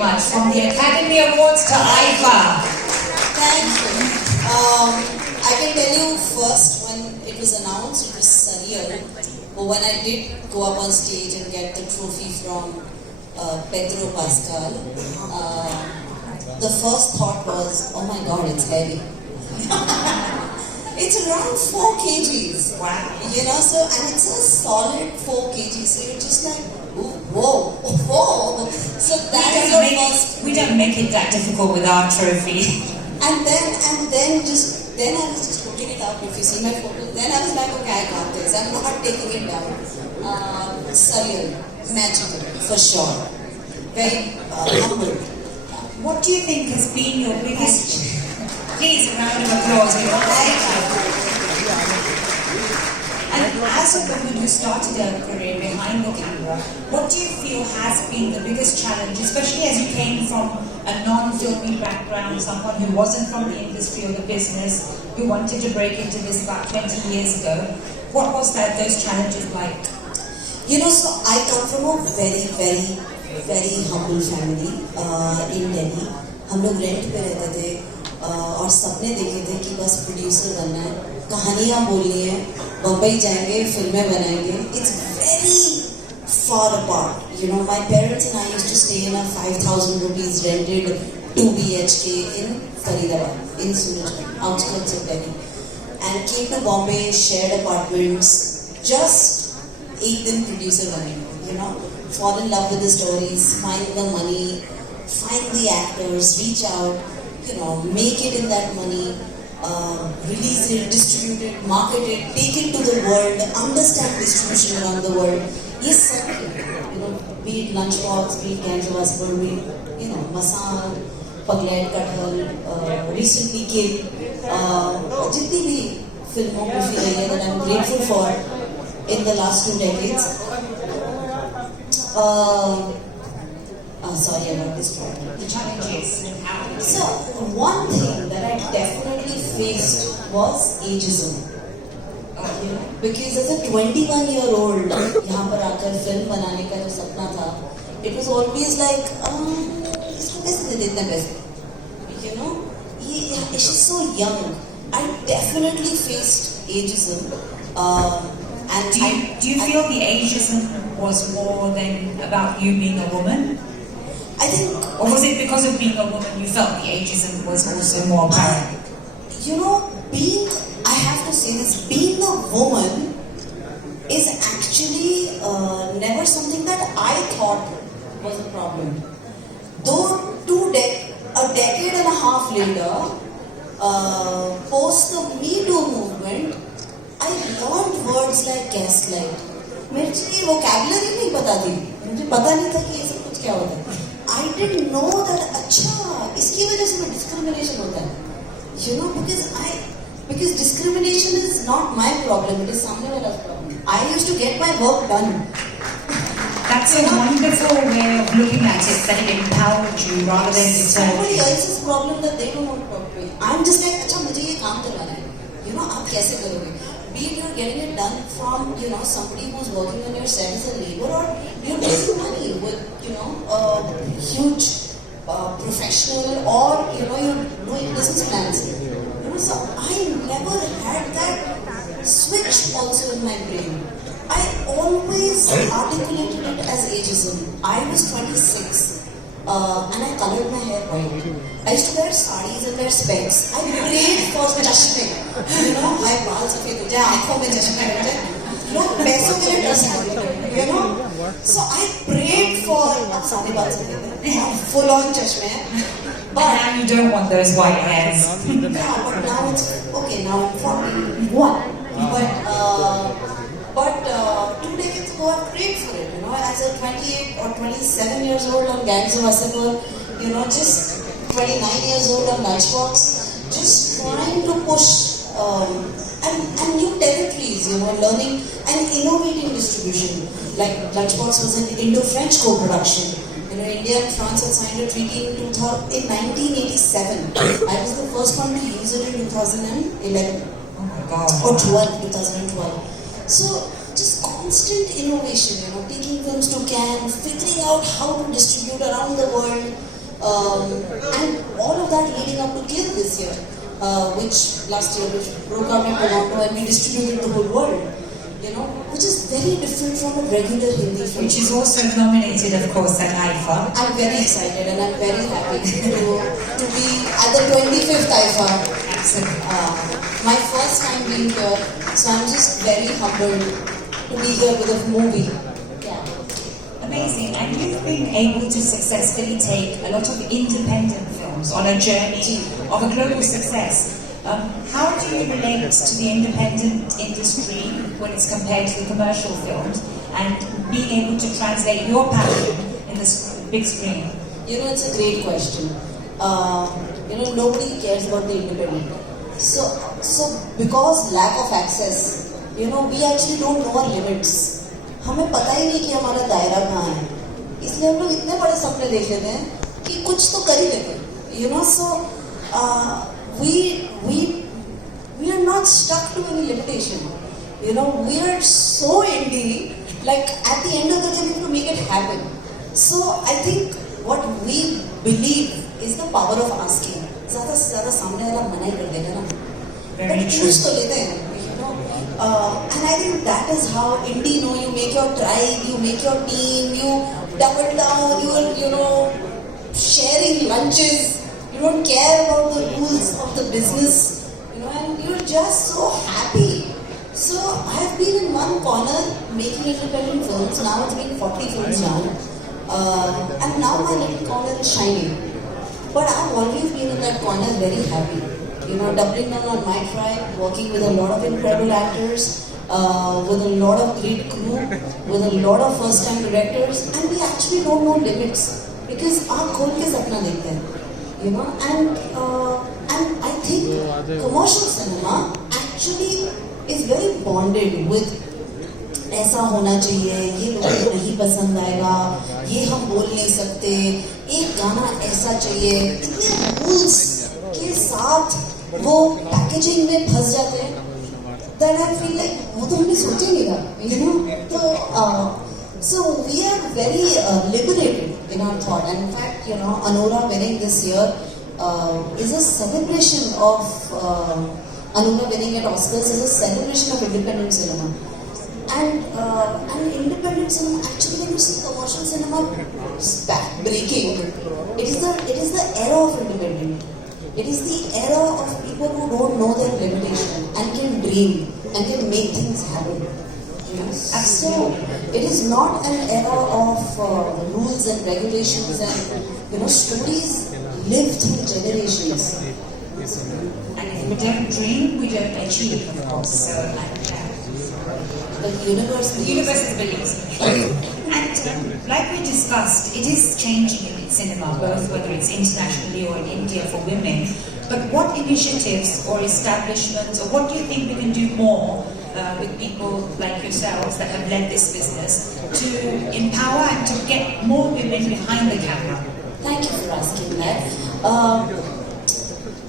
much. From the Academy Awards to IFA. Thank you. I can tell you first, when it was announced, it was surreal. But when I did go up on stage and get the trophy from Pedro Pascal, the first thought was, oh my God, it's heavy. It's around 4 kgs. Wow. You know, so, and it's a solid 4 kgs. So you're just like, whoa, whoa. So that is the first. We don't make it that difficult with our trophy. And then I was just putting it up. If you see my photo, then I was like, okay, I got this. I'm not taking it down. Surreal, magical, for sure. Very humble. What do you think has been your biggest... Please, a round of applause. And as a woman who started her career behind the camera, what do you feel has been the biggest challenge, especially as you came from a non-filmy background, someone who wasn't from the industry or the business, who wanted to break into this about 20 years ago? What was those challenges like? You know, so I come from a very, very, very humble family in Delhi. हम लोग rent पे रहते थे और सपने देखे थे कि बस प्रोड्यूसर बनना है, कहानियाँ बोलनी है, बम्बई जाएंगे, फिल्में बनाएंगे. It's very far apart. You know, my parents and I used to stay in a 5,000 rupees rented 2 BHK in Faridabad, in Surajgarh, outskirts of Delhi, and came to Bombay, shared apartments, just एक दिन producer बनेंगे. You know, fall in love with the stories, find the money, find the actors, reach out, you know, make it in that money, release it, distribute it, market it, take it to the world, understand distribution around the world. Yes, you know, be it Lunchbox, be it Ganjavasper, be it, you know, Masaan, Paglet, Kathal, recently Kid, जितनी भी filmography रही है that I'm grateful for in the last 2 decades. Sorry about this problem. The challenges. So, one thing that I definitely faced was ageism. You know, because as a 21-year-old, यहाँ पर आकर film बनाने का जो सपना था, it was always like, इसको कैसे दे देते हैं पैसे? You know, she's so young. I definitely faced ageism. And do you feel the ageism was more than about you being a woman? I think... Or was it because of being a woman you felt the ageism was also more apparent? You know, I have to say this, being a woman is actually never something that I thought was a problem. Though a decade and a half later, post the Me Too movement, I learned words like gaslight. मेरे को ये vocabulary नहीं पता थी. मुझे पता नहीं था कि ये सब कुछ क्या होता है. I didn't know that अच्छा इसकी वजह से ना discrimination होता है. You know, because discrimination is not my problem, it is someone else's problem. I used to get my work done. That's a wonderful way of looking at it, that it empowered you rather than somebody else's problem that they don't want to talk to me. I'm just like, अच्छा मुझे ये काम करवाना है. You know, आप कैसे करोगे? Be it you're getting it done from, you know, somebody who's working on your set as a labor, or you're making money with, you know, a huge professional, or, you know, you're doing business plans. You know, so I never had that switch also in my brain. I always articulated it as ageism. I was 26 and I colored my hair white. I used to wear sarees and wear specs. I prayed for chashme. You know, my baal safed ho jaye, aankhon mein chashme ho jaye. Log paison ke liye trust karte, you know. So I prayed for sare baal safed, full on chashme. But now you don't want those white hairs. Yeah, but now it's okay. Now I'm 41. But 2 decades ago, I prayed for it. You know, as a 28 or 27 years old on Gangs of Wasseypur, you know, just 29 years old on Lunchbox, just trying to push and new territories, you know, learning and innovating distribution. Like Lunchbox was an Indo-French co-production. You know, India and France had signed a treaty in 1987. I was the first one to use it in 2011. Oh my God. Or 2012. So, just constant innovation, you know, taking films to Cannes, figuring out how to distribute around the world, that leading up to Kill this year, which last year which broke out in Toronto and we distributed the whole world. You know, which is very different from a regular Hindi film. Which is also nominated, of course, at IFA. I'm very excited and I'm very happy to be at the 25th IFA. Absolutely. My first time being here, so I'm just very humbled to be here with a movie. Yeah. Amazing. And you've been able to successfully take a lot of independent films on a journey of a global success. How do you relate to the independent industry when it's compared to the commercial films and being able to translate your passion in this big screen? You know, it's a great question. You know, nobody cares about the independent. So because lack of access, you know, we actually don't know our limits. हमें पता ही नहीं कि हमारा दायरा कहाँ है. इसलिए हम लोग इतने बड़े सपने देख लेते हैं कि कुछ तो कर ही लेते हैं. You know, so we are not stuck to any limitation. You know, we are so indie. Like at the end of the day, we have to make it happen. So I think what we believe is the power of asking. ज़्यादा से ज़्यादा सामने वाला मना ही कर देगा ना. Very But true. पूछ तो लेते हैं. You know, and I think that is how indie. You know, you make your tribe, you make your team, you double down. You know, sharing lunches. You don't care about the rules of the business, you know, and you're just so happy. So I've been in one corner making independent films. Now it's been 40 films now, and now my little corner is shining. But I've always been in that corner very happy. You know, doubling down on my tribe, working with a lot of incredible actors, with a lot of great crew, with a lot of first-time directors, and we actually don't know limits because आँख खोल के सपना देखते हैं. You know, and I think commercial cinema actually is very bonded with ऐसा होना चाहिए, ये लोगों को नहीं पसंद आएगा, ये हम बोल नहीं सकते, एक गाना ऐसा चाहिए, इतने रूल्स के साथ वो पैकेजिंग में फंस जाते हैं. Then I feel like वो तो हमने सोचा ही नहीं था, you know. So we are very liberated in our thought, and in fact, you know, Anora winning this year is a celebration of Anora winning at Oscars is a celebration of independent cinema, and independent cinema actually, when you see commercial cinema breaking, it is the era of independent. It is the era of people who don't know their limitation and can dream and can make things happen. So it is not an era of rules and regulations, and you know, stories live through generations. And if we don't dream, we don't achieve, of course. So, The universe believes. And like we discussed, it is changing in cinema, both whether it's internationally or in India for women. But what initiatives or establishments, or what do you think we can do more with people like yourselves that have led this business to empower and to get more women behind the camera? Thank you for asking that.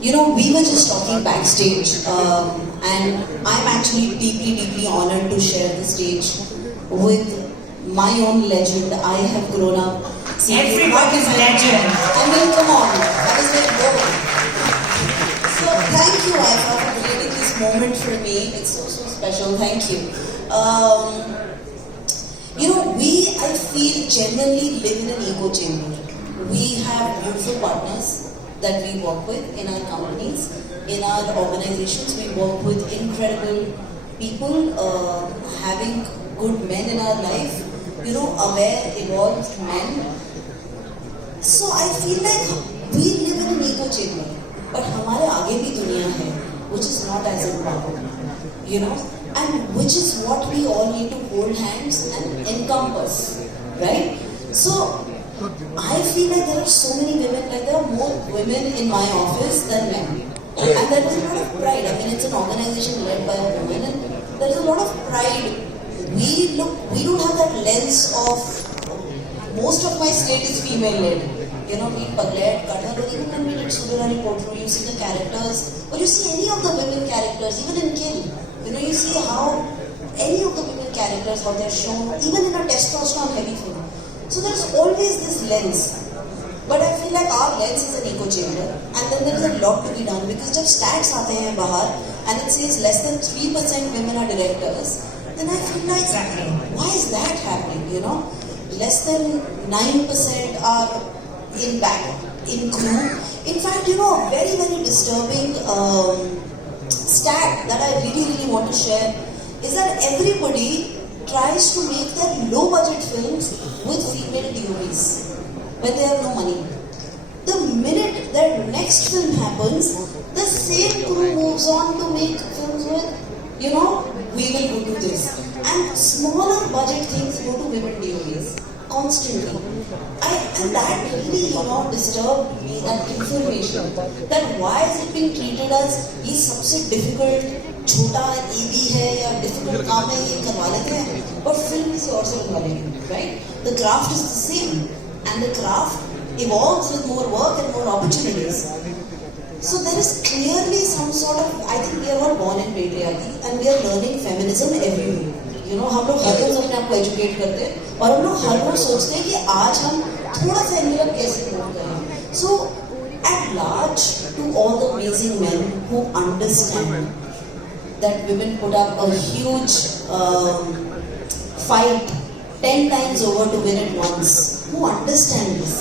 You know, we were just talking backstage, and I'm actually deeply honored to share the stage with my own legend. I have grown up seeing Everybody's legend. I mean, come on, that is my goal. So thank you, Aifa, for creating this moment for me. It's so special. Thank you. You know, I feel, genuinely live in an echo chamber. We have beautiful partners that we work with in our companies, in our organizations. We work with incredible people, having good men in our life, you know, aware, evolved men. So I feel like we live in an echo chamber, but हमारे आगे भी दुनिया है, which is not as empowered, you know, and which is what we all need to hold hands and encompass, right? So I feel like there are so many women, like there are more women in my office than men. And there is a lot of pride. I mean, it's an organization led by a woman, and there's a lot of pride. We don't have that lens of, most of my slate is female-led. You know, we Paglet, Kadhar, but even when we did Sudarani Portfolio, you see the characters, or you see any of the women characters, even in Kill. You know, you see how any of the women characters, how they're shown, even in a testosterone heavy film. So there's always this lens But I feel like our lens is an echo chamber, and then there is a lot to be done because जब stats आते हैं बाहर and it says less than 3% women are directors, then I feel like Exactly. why is that happening? You know, less than 9% are in crew. In fact, you know, a very very disturbing stat that I really want to share is that everybody tries to make their low budget films with female DOPs when they have no money. The minute their next film happens, the same crew moves on to make films with, you know, we will go to this. And smaller budget things go to women DOPs constantly. And that really, you know, disturbed me, that information. That why is it being treated as ये सबसे difficult छोटा AB है या difficult काम है ये करवा लेते हैं, but film किसी और से करवा लेंगे, right? The craft is the same, and the craft evolves with more work and more opportunities. So there is clearly some sort of, I think we are all born in patriarchy and we are learning feminism every day. You know, हम लोग हर रोज अपने आप को educate करते हैं और हम लोग हर रोज सोचते हैं कि आज हम थोड़ा सा एंगुलर कैसे मूव करें. So at large, to all the amazing men who understand that women put up a huge fight 10 times over to win it once, who understand this,